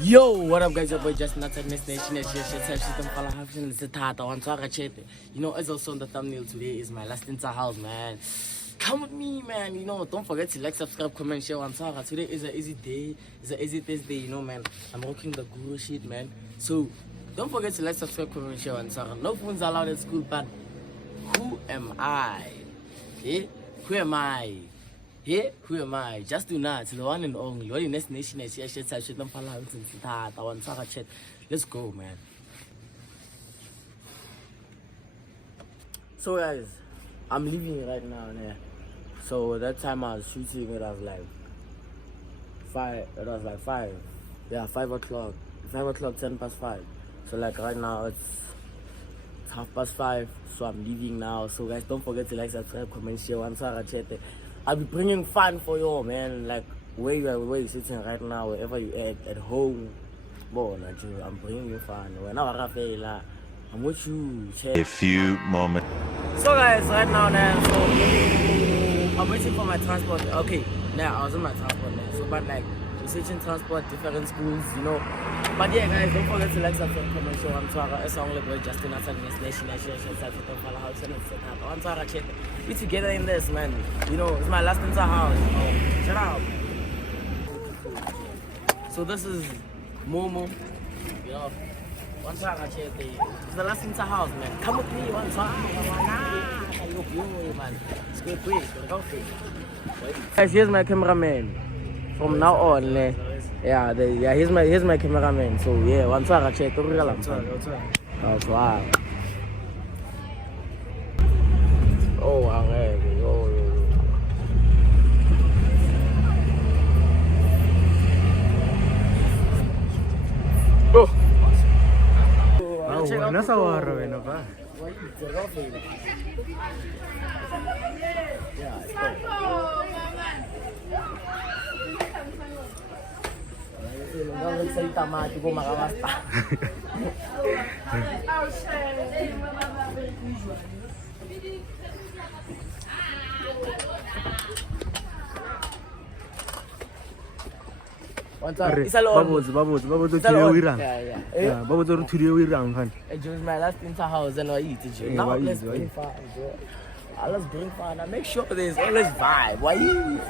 Yo, what up guys, your boy Justin outside Nest Nation. You know, as also on the thumbnail today is my last Insta house, man. Come with me, man. You know, don't forget to like, subscribe, comment, share on Saga. Today is an easy day. It's an easy Thursday, you know, man. I'm rocking the guru shit, man. So don't forget to like, subscribe, comment, share on Saga. No phones allowed at school, but who am I? Eh? Who am I? Yeah, who am I? Just do not. The one and only. What the Nest Nation is here. Shit, don't follow out and start. I want to chat. Let's go, man. So guys, I'm leaving right now. Yeah. So that time I was shooting, it was like 5. It was like 5. Yeah, 5 o'clock. 5 o'clock, 10 past 5. So like right now it's 5:30. So I'm leaving now. So guys, don't forget to like, subscribe, comment, share. One chat. I'll be bringing fun for you, man. Like where you're sitting right now, wherever you at home. Boy, I'm bringing you fun. Whenever I feel I'm with you. Check. A few moments. So guys, right now, so I'm waiting for my transport. Okay, now I was on my transport now. So but like researching transport, different schools, you know. But yeah, guys, don't forget to like, subscribe, comment, share. I'm sorry, it's only boy Justin outside Nest Nation. We together in this, man. You know, it's my last Insta house. Shut up. So this is Momo. You know, one time I checked it's the last Insta house, man. Come with me one time. Man. It's good, quick. Guys, here's my cameraman. From now on, here's my cameraman. So yeah, one time I checked. That's wow. Oh, wow, hey, oh. Nasa araw na ba? Babos tuliyo wirang. Yeah, babos tuliyo wirang kan. It was my last Insta house and I eat it. Now let's bring fun. Let's bring fun. I make sure there's always vibe. Why you?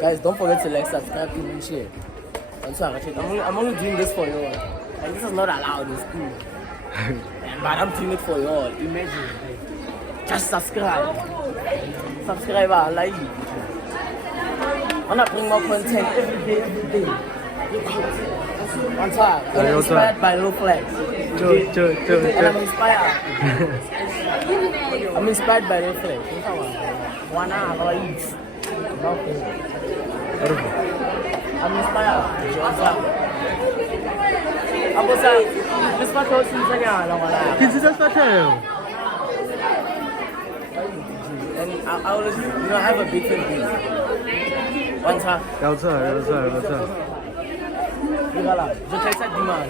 Guys, don't forget to like, subscribe, comment, share. I'm only doing this for you all. And this is not allowed in school. But I'm doing it for you all. Imagine. Just subscribe. Subscribe, like it. I'm not bring more content every day. One time. I'm inspired by low flex. And I'm inspired. I'm inspired by low flex. One hour, I eat. I'm inspired. Apa sah? Lepas kau sini lah. Kita sudah And I always, I have a big fan base. One time. What's up? So check out demand.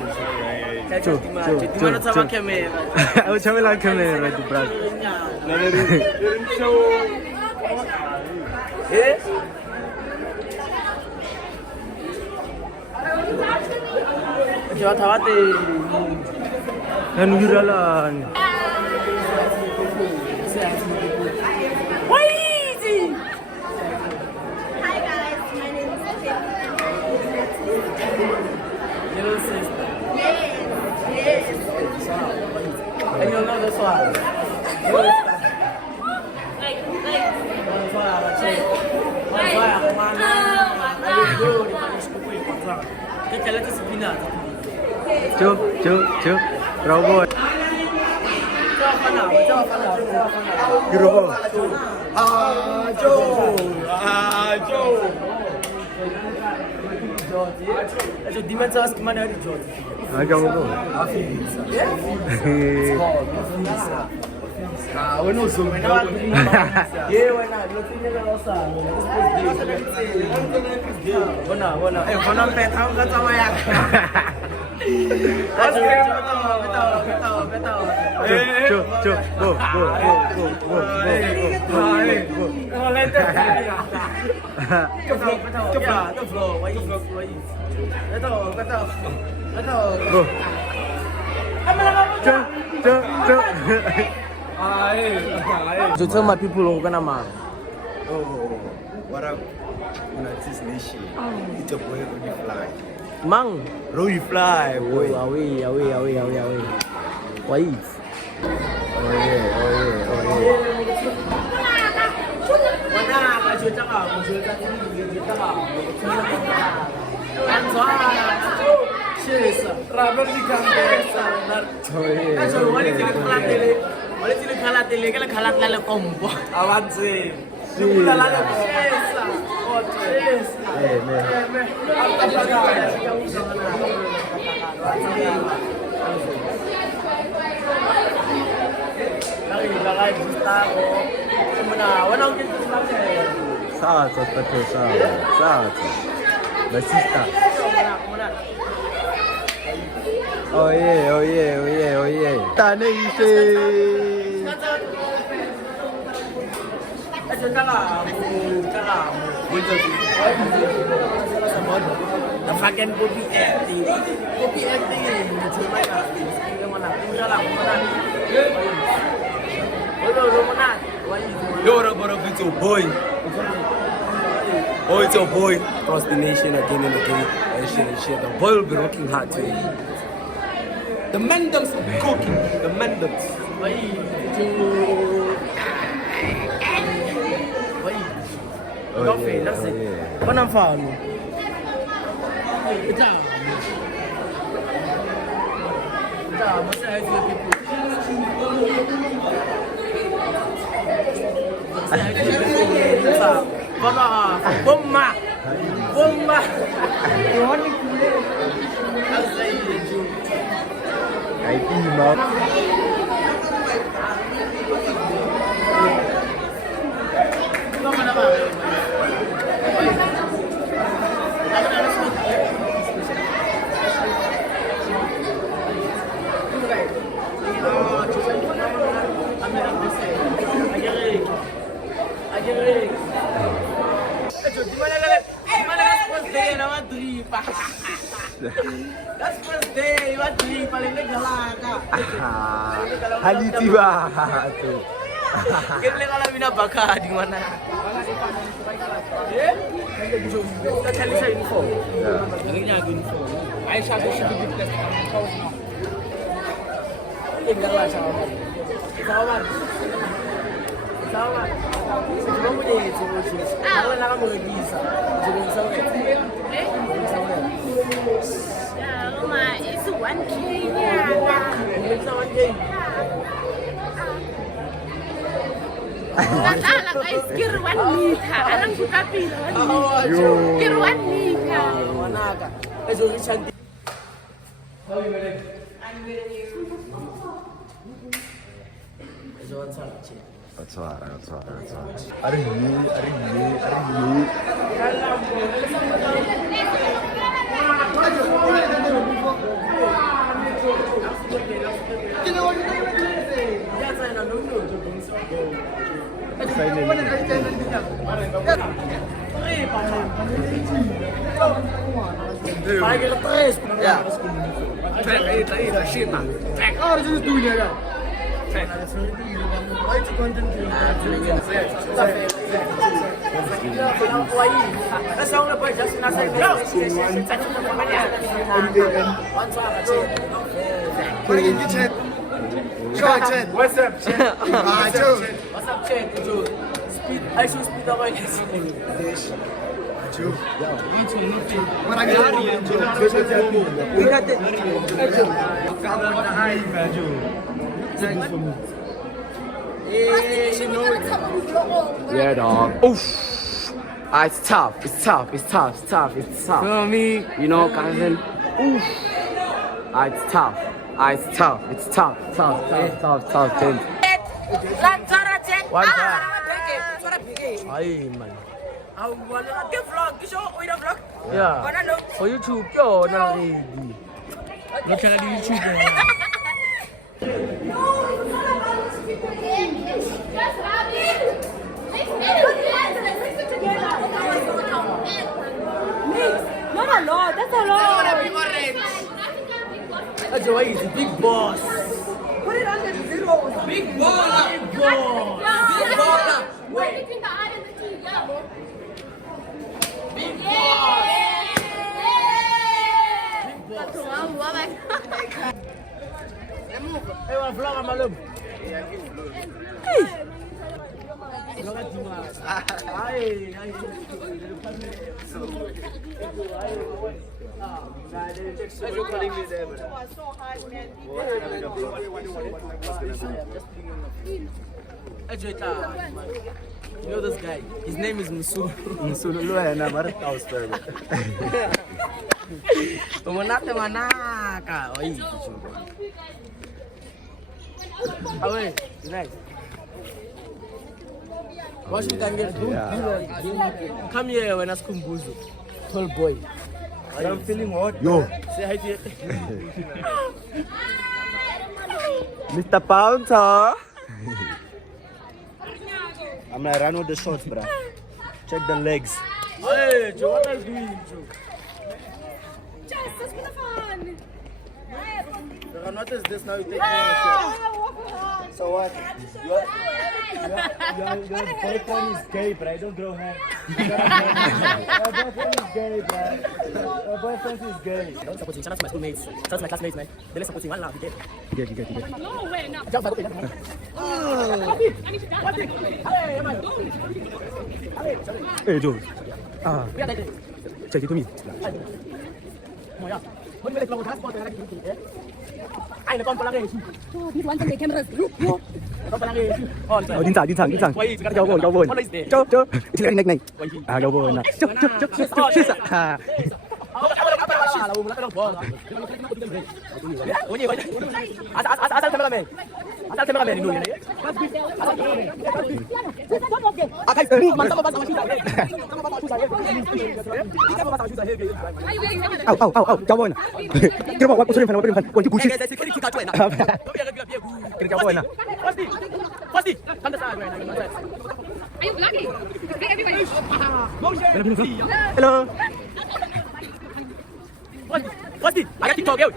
Demand sama kamera. Aku cuma lagi kamera tu, bro. Eh? Jangan khawatir. Kan giralan. Little sister. Yes. And you'll know this one. Cuk. Robot. Robot. So demand sa mana ada George. Agak apa? Bueno, zoom. Yeah, bueno, lo tiene que usar. Bueno. Bueno, petang ka sama ya. So tell my people who gonna man. What up? This nation. It's a boy Rory Fly. Mang. Rory Fly, boy. Away. Why? Oh yeah. My sister. Oh yeah. The fucking copy acting. Yo, what up, it's your boy. Oh, it's your boy. Across the nation again and again. And shit. The boy will be rocking hard today. The Mandums will be cooking. The Mandums. Coffee, that's it. What I'm found. It's out. What's the idea, people? Bomba. I team up. That's first day, you want to leave, paling galaga. Haliti ba tu? Kita kalau bina bakar di mana? Kita cari saya info. Ini aku info. Aisyah tu sudah dites. Tinggallah sahabat. Sebelum ni sebelum. Kalau nak kamu bisa. Sebelum sampai. Rumah itu 1K nya. Kata anak guys kir 1 meter. Alang suka pilih. Kir 1 meter. Mana kak? Itu cantik. Suara. Hari ini. Pakai terus. Ya. Track itu shit man. Track. Oh, itu dunia ya. Track. What's up, Chet? What's up, Chet? Speed. I should speed up my Yeah, dog. Oof. It's tough. Feel me? You know, cousin. Oof. It's tough. It's tough. Ay, man. Yeah. For YouTube, yo, na ready. Look at the YouTube. Not a lot, that's a lot. That's why he's the big boss. Put it under the zero. Big baller. Big boss. Big baller. Wait. Between the I and the T, yeah. Big boss. Hey, what vlog am I look? Hey. You know this guy? His name is Musu. Manaka. Oh, wait, nice. What should I get? Come here when I come Buzu. Tall boy. I'm feeling hot. Yo, Say hi to you. Mr. Pouncer. I'm gonna run with the shorts, bruh. Check the legs. Hey, Joe, what are you doing, Joe? Just, that's for fun. What is this now? You take So what? Your boyfriend is gay, bruh. Don't grow hair. Your boyfriend is gay, bruh. Your boyfriend is gay. Don't support him. Shout out to my schoolmates. Shout out to my classmates, man. They support him. One love, you get. Get. No way, no. Jump back up. Hey, Joe. Check it to me. This one can make cameras. Oh, đi thẳng. Giao vồn. Cho. Chị lại này. À, giao vồn nè. Cho. À. Au, giao vồn nè. Cáiบอกว่าคนเป็นคนที่กูชิดcái giao vồn nè. First, come to side. Are you vlogging? Okay, everybody. Hello. First, I got TikTok, yo.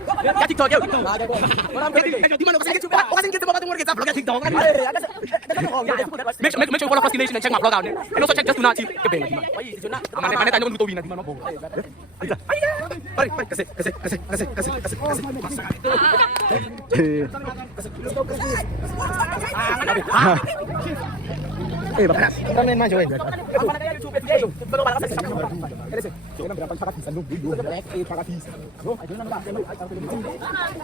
Make sure you follow Fascination and check my blog out. And also check Just Do Not TV. Eh, bapak. Kita main maju.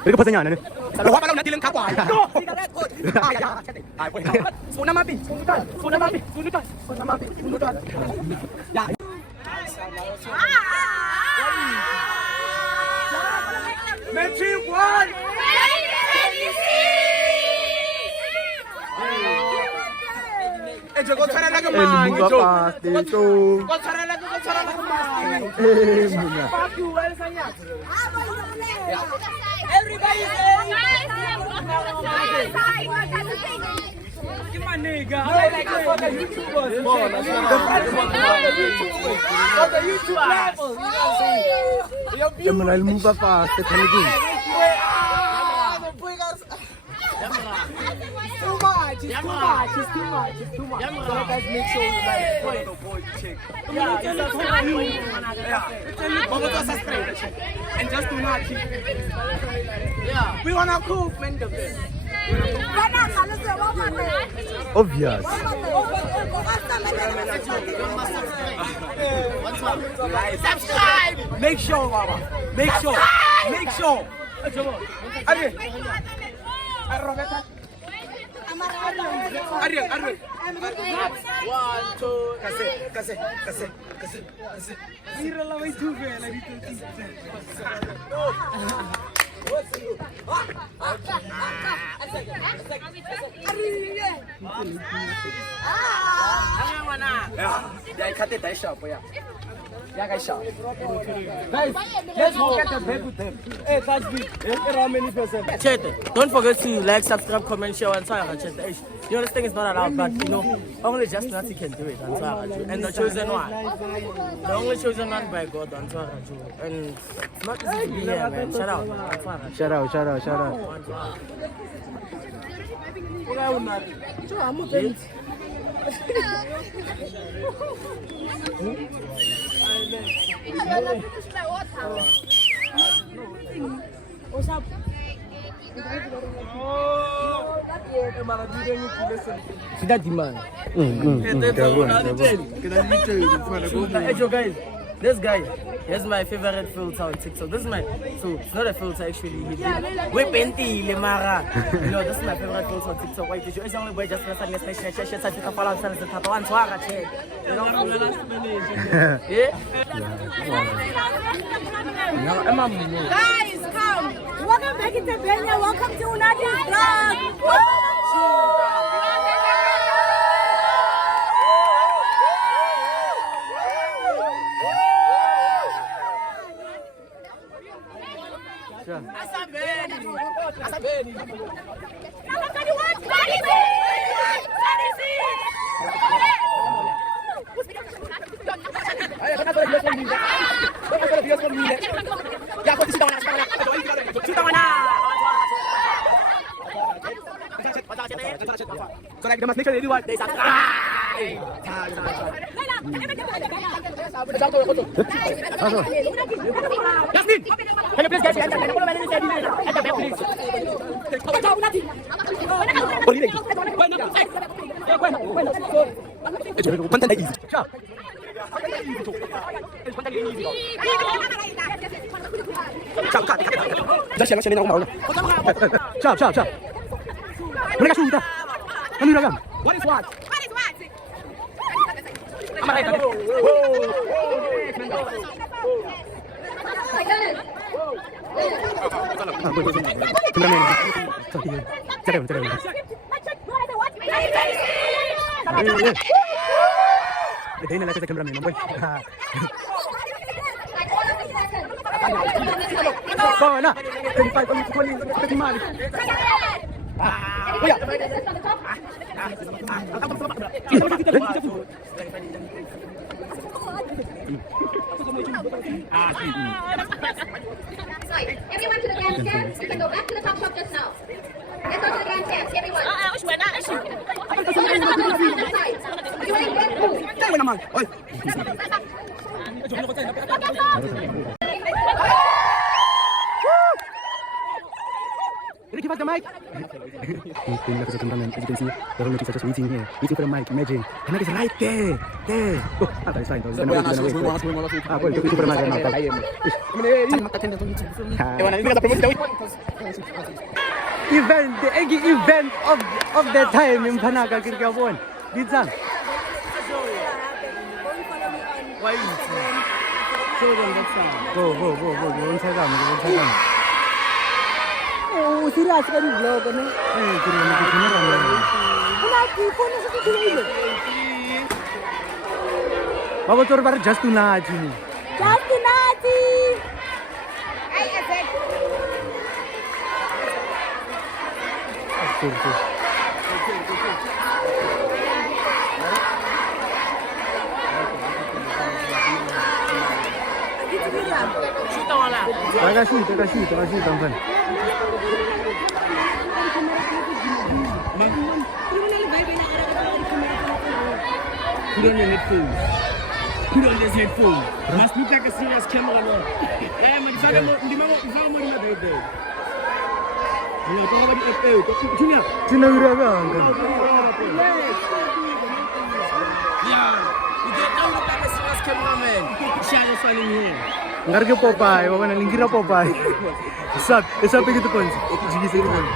Ini pertanyaan ni. Kalau apa nanti lengkap wah. Suna mati. Ya. Metri one. Kau cara lagi mah? Kau cara lagi mah? Fuck you, saya. Everybody gimana nigga? Like for the YouTubers, the YouTubers. Teman ilmu apa? Teknologi. It's too much. So guys, make sure you like avoid chick. Subscribe and just do not cheat. Yeah. We wanna cook, man. Obvious. Subscribe. Make sure, Mama. Make sure. Ariel. 1, 2, kasih. Mira la vai tu ve la dito. Yeah, guys, shout. Guys, let's go get the bag with them. Hey, that's big. How many percent? Chat, don't forget to like, subscribe, comment, share, and so on. Chat, you know this thing is not allowed, but you know only just Nazi can do it. And so on. And the chosen one, the only chosen one by God. And so on. And it's not easy to be here, man. Shout out. Shout out, shout out, shout out. What's up? Sudah di mana? Guys, this guy, here's my favorite filter on TikTok. This is my, so it's not a filter actually. He did Wepenti Lemara. You know, this is my favorite filter on TikTok. Why did you? It's only way just listen to this. Guys, come. Welcome back to Benya. Welcome to Unadi's vlog. So like, they must make sure they do what they subscribe. Yasmin, can you please get enter the back, please? Content easy. Siap. Mereka sudah. Kami ragam. What is what? What is what? Everyone to the grandstand. You can go back to the top shop just now. Let's go to the grandstand, everyone. Give us the mic. As you can see, the whole team is just waiting here, waiting for the mic. Imagine, the mic is right there. Oh, that is fine. Waiting for the mic. Event, the eggy event of that time in Panaga, Kirkabon. Did some. Why you? Show them that song. Go. You won't take them. Oh, serious ka ni vlog ano? Wala tipo na sa video. Baba tour bar just to naati ni. Just naati. Ay Azek. Okay. Terima kasih, teman-teman. Put on your headphones. Put on this headphone. Must look like a serious camera. Eh, man, di mana mo ni ada. Ni kau apa di Junior. Cina uragan kan. Yeah. You don't look like a serious cameraman. Shall you find here? Ngar ke Popeye, baba na lingkira Popeye. Esa pe gitu pon. Jigi sini pon.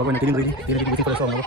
We're getting ready. We're waiting for the song.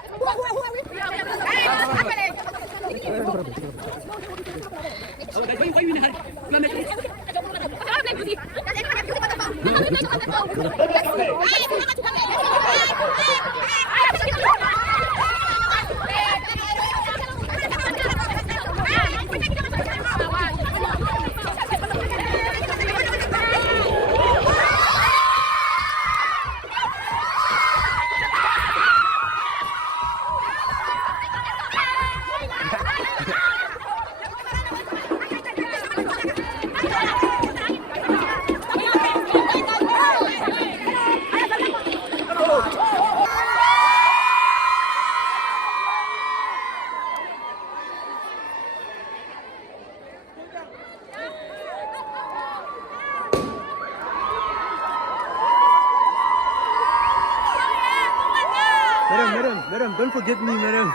Madam, don't forget me, madam.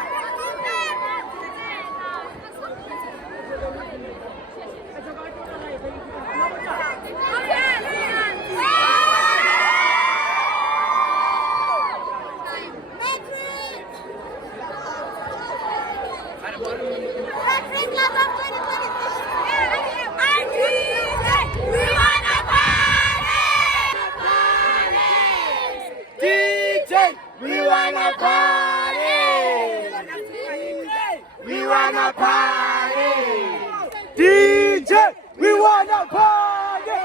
DJ, we wanna party!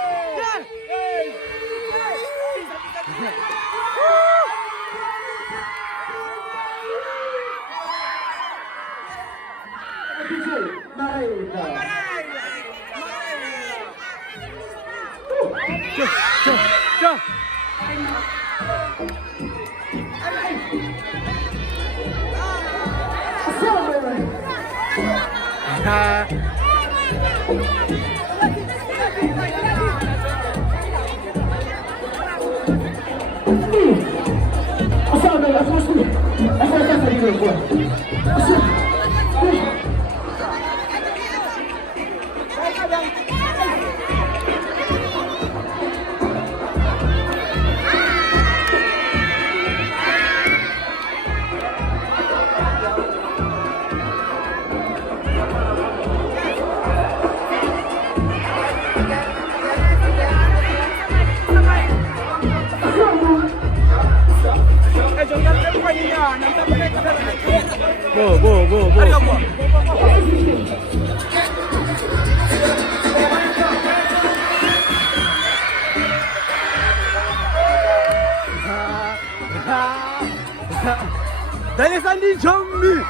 Dale Sandy Chombi.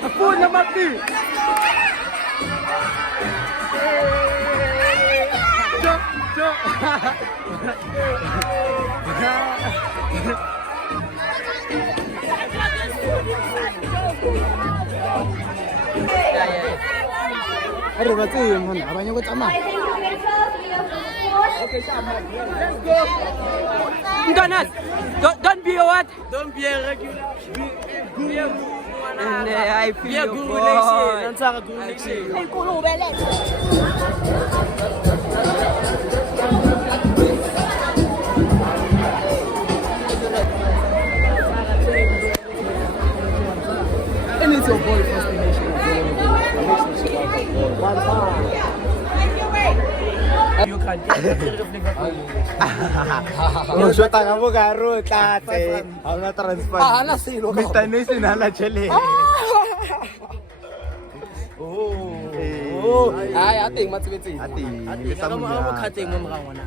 Apo na mati. Aduh, berarti abangnya gue sama. Let's go. Don't be a what? Don't be a regular. Be a guru. And I Be feel a your guru boy. nation. Nanti aku guru nation. And it's your boy, First Nation. You can get Shota kamu garut, tate. Aku na transfer. Ala sino ka? Mita ni sinala chele. Oh. Ay, ating matsibitsi. Ati, kamu cutting mo makawana.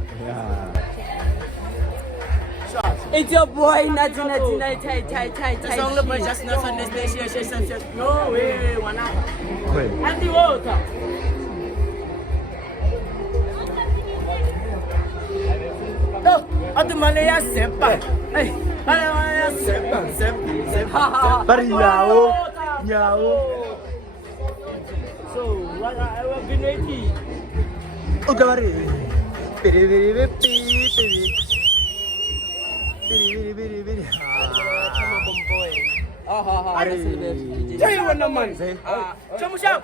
It's your boy, Natina, Tai. Song lepas just not on the station. No way, wana. Wait. Anti water. No, atu Malaya sepa. Hey, Malaya sepa. Bari nyao. So, what I was grenade. Udah bari. Piri. Jai wana man. Kamu siap?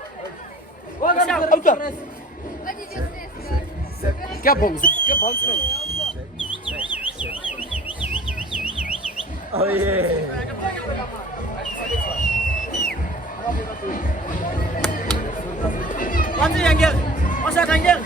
What did you say, sir? Get balls. Oh yeah. What's the angle? What's that angle?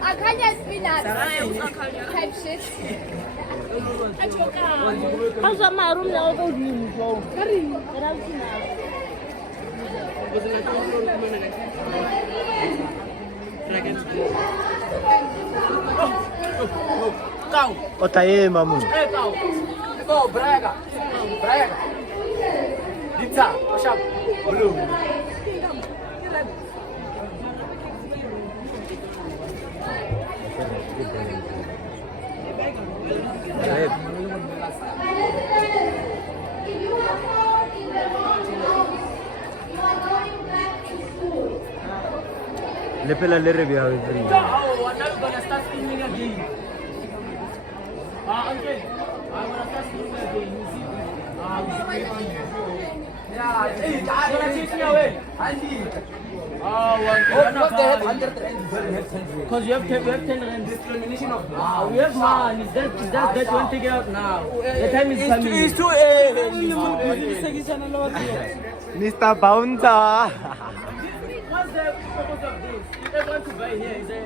Akanya spinach. Type shit. How's my room now? Kau. Otaye mamu. Kau. Kau Braga. Dita, Oshap. Belum. Lepela lere biya free. Oh, now we're gonna start singing again. Okay. I'm gonna start singing again. You see? Yeah. Hey, gonna chase me away. Andy. Oh, because you have 10 rand. Discrimination of we have man. Is that one take it out now? The time is coming. It's too early. Mr. Bouncer. What's the purpose of this? If everyone to buy here, is there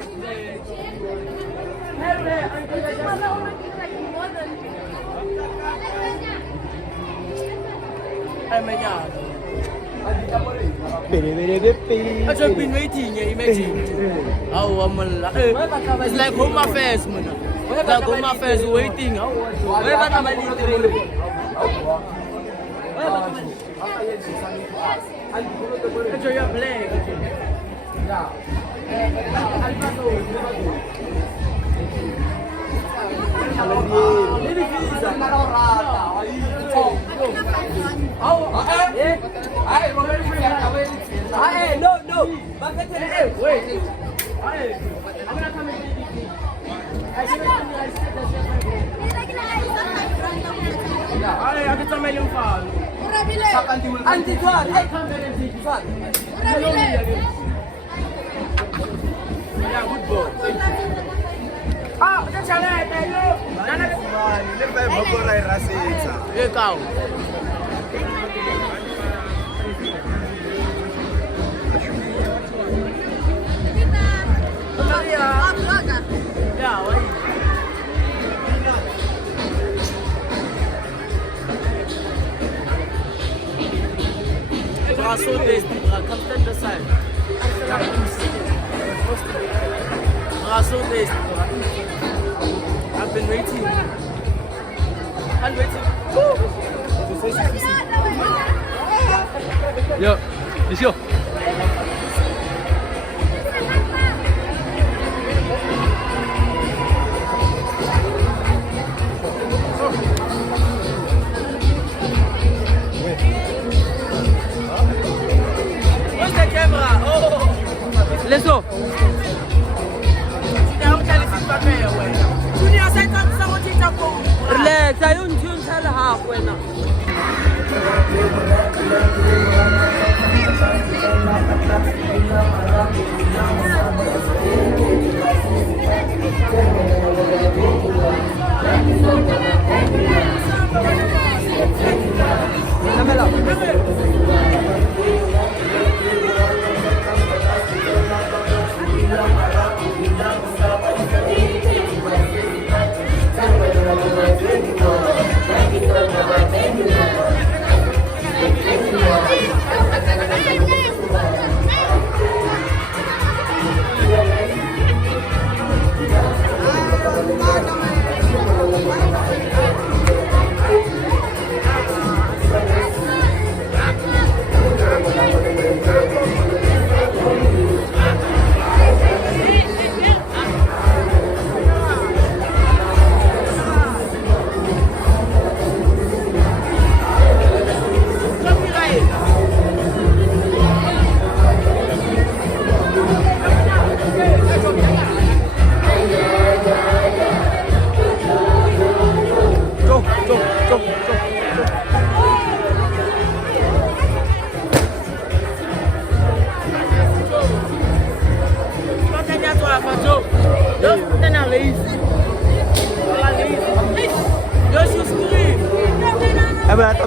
oh my God. I've been waiting, imagine. Oh, it's like home affairs, man. Like home affairs waiting. Enjoy your play. No. Wait. I'm gonna come and I can tell my little father. Auntie Tuan, I come and see Tuan. Yeah, good boy. Ah, that's a lie, you. Cow. Yeah, why? So tasty, come stand aside. So tasty. I've been waiting. I'm waiting. Yo, it's yo. Let's go. Relax, I don't tell half when Thank you.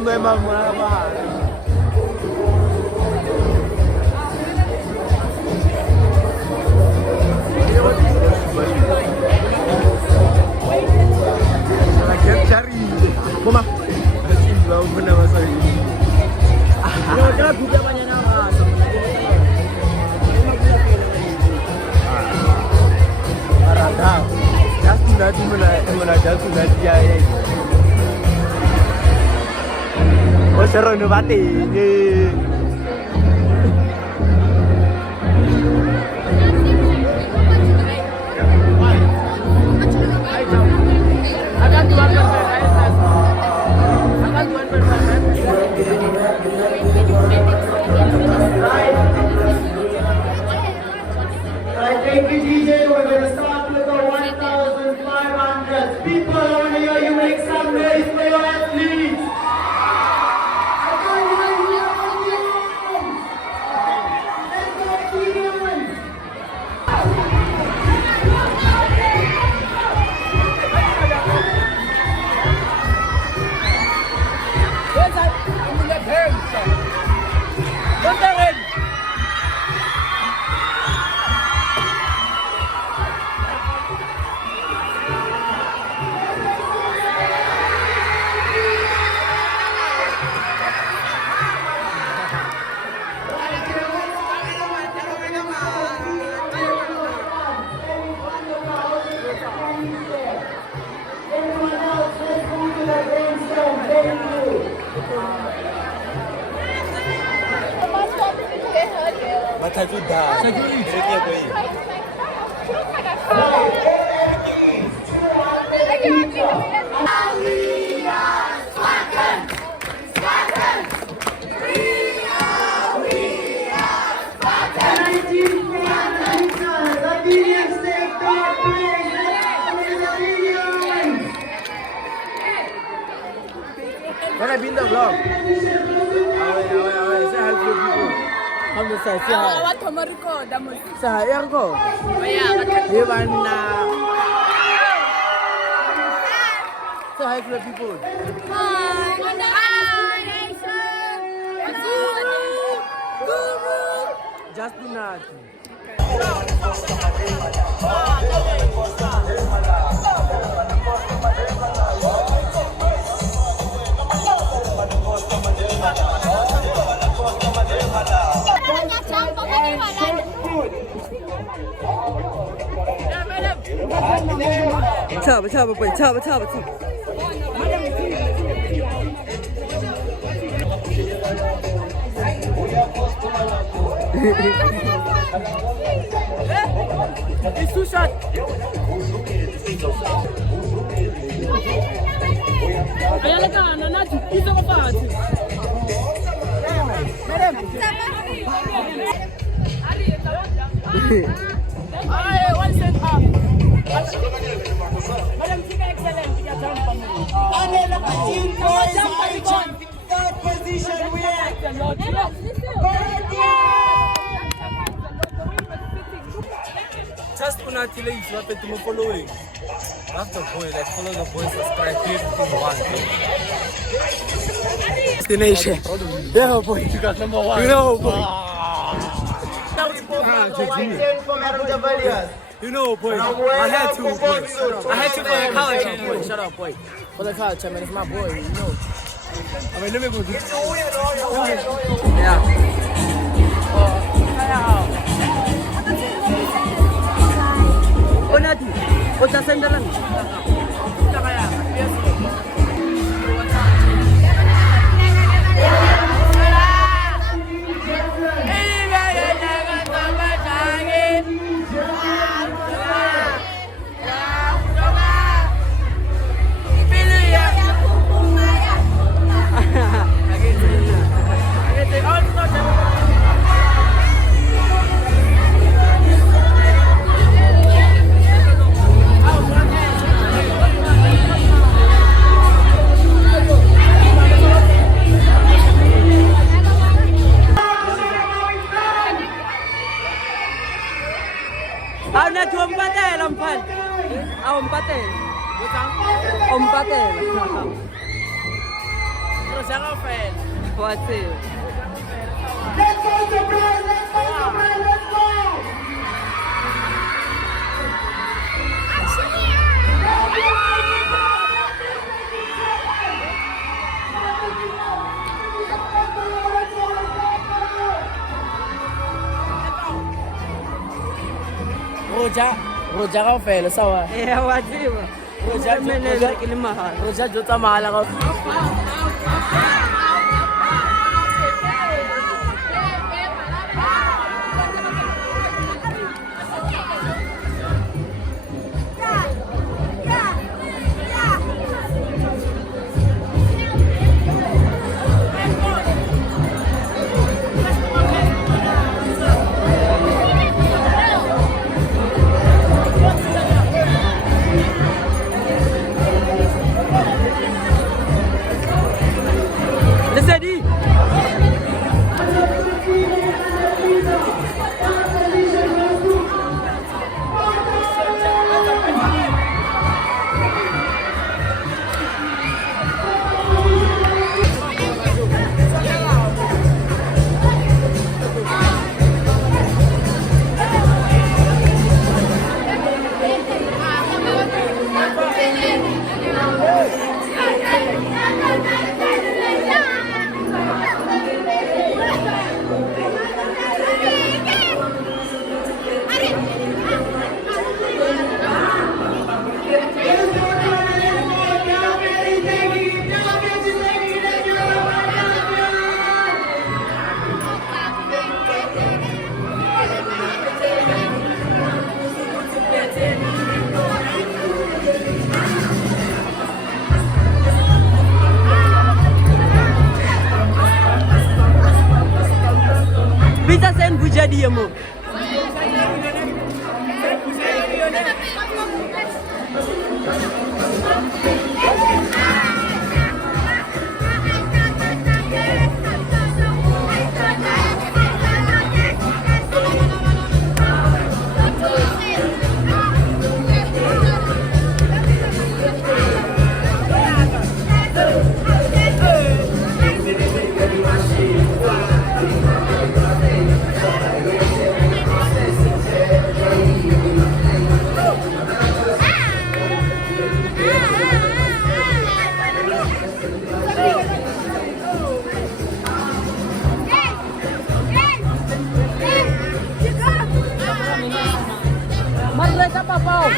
my mama. Mama. Seru nu bati. Thank you, DJ. We're going to start with the 1,500. People, I want to hear you make some noise for your athletes. When I be in the vlog, say hi to people. Come to say hi. Say hi, Ergo. Say hi to the people. Just do not. Chaba, boy, chaba. It's too short. Third position, we are. Just until you swap it to my following. After boy, like follow the boy, subscribe, click Destination. Yeah, boy. You got number one. You know, boy. You know, boy. I had to, boy. I had to for the college, boy. Shut up, boy. For the college, I mean, it's my boy, you know. I mean, let me go. Yeah. Onati, ota sendalan. Roja Rafael. Pode ser. Let's go, surprise! Let's go, surprise! Let's go! Roja Rafael, sawa. Waziwa. Roja jo tsamaya la ka. Bisa sen buja dia mo. Mereka papau.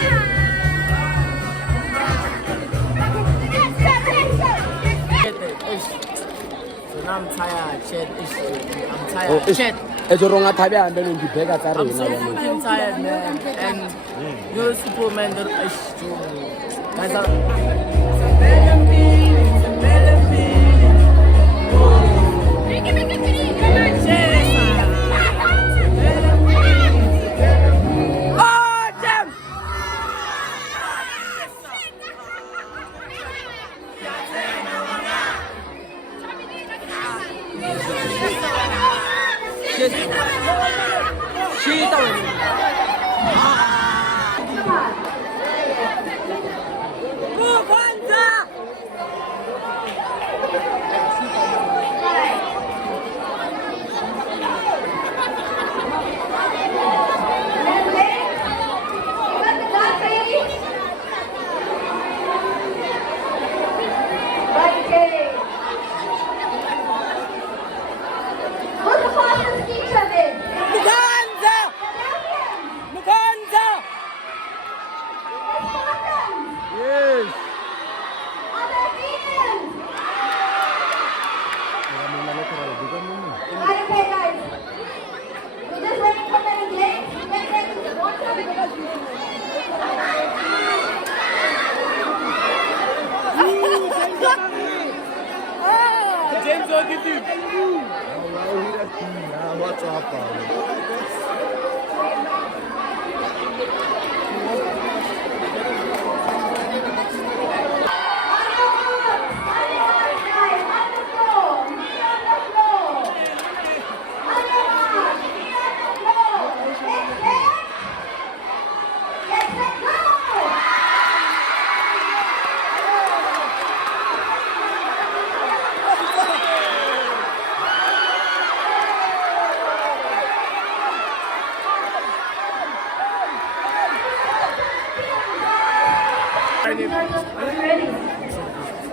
So now I'm tired, Chet. I'm tired. Chet. Ezoronga thabe hambe ngibheka tsa I'm so rena. fucking tired, man. And you're Superman. Guys are.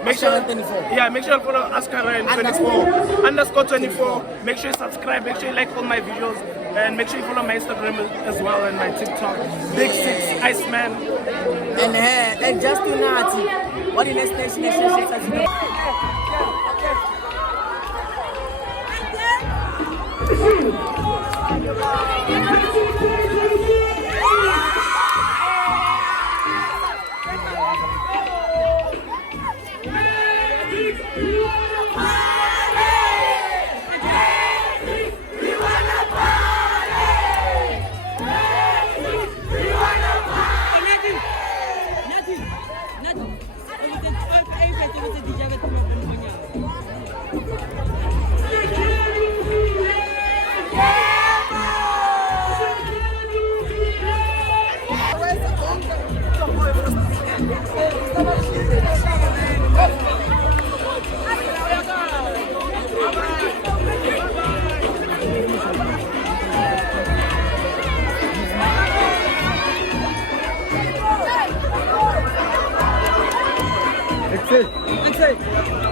Make sure, Oscar24. yeah, make sure you follow _24. Make sure you subscribe. Make sure you like all my videos, and make sure you follow my Instagram as well and my TikTok. Big Six Iceman. And Justin Nati. What the next station is?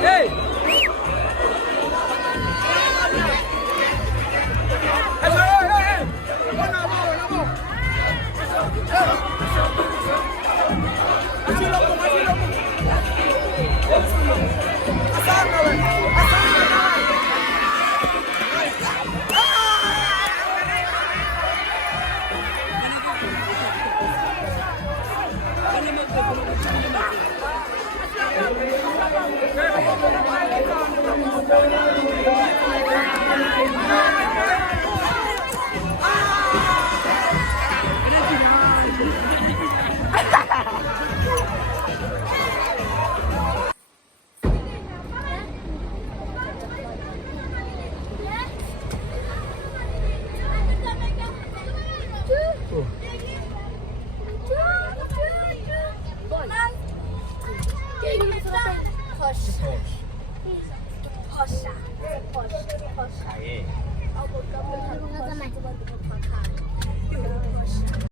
Hey! Porsche.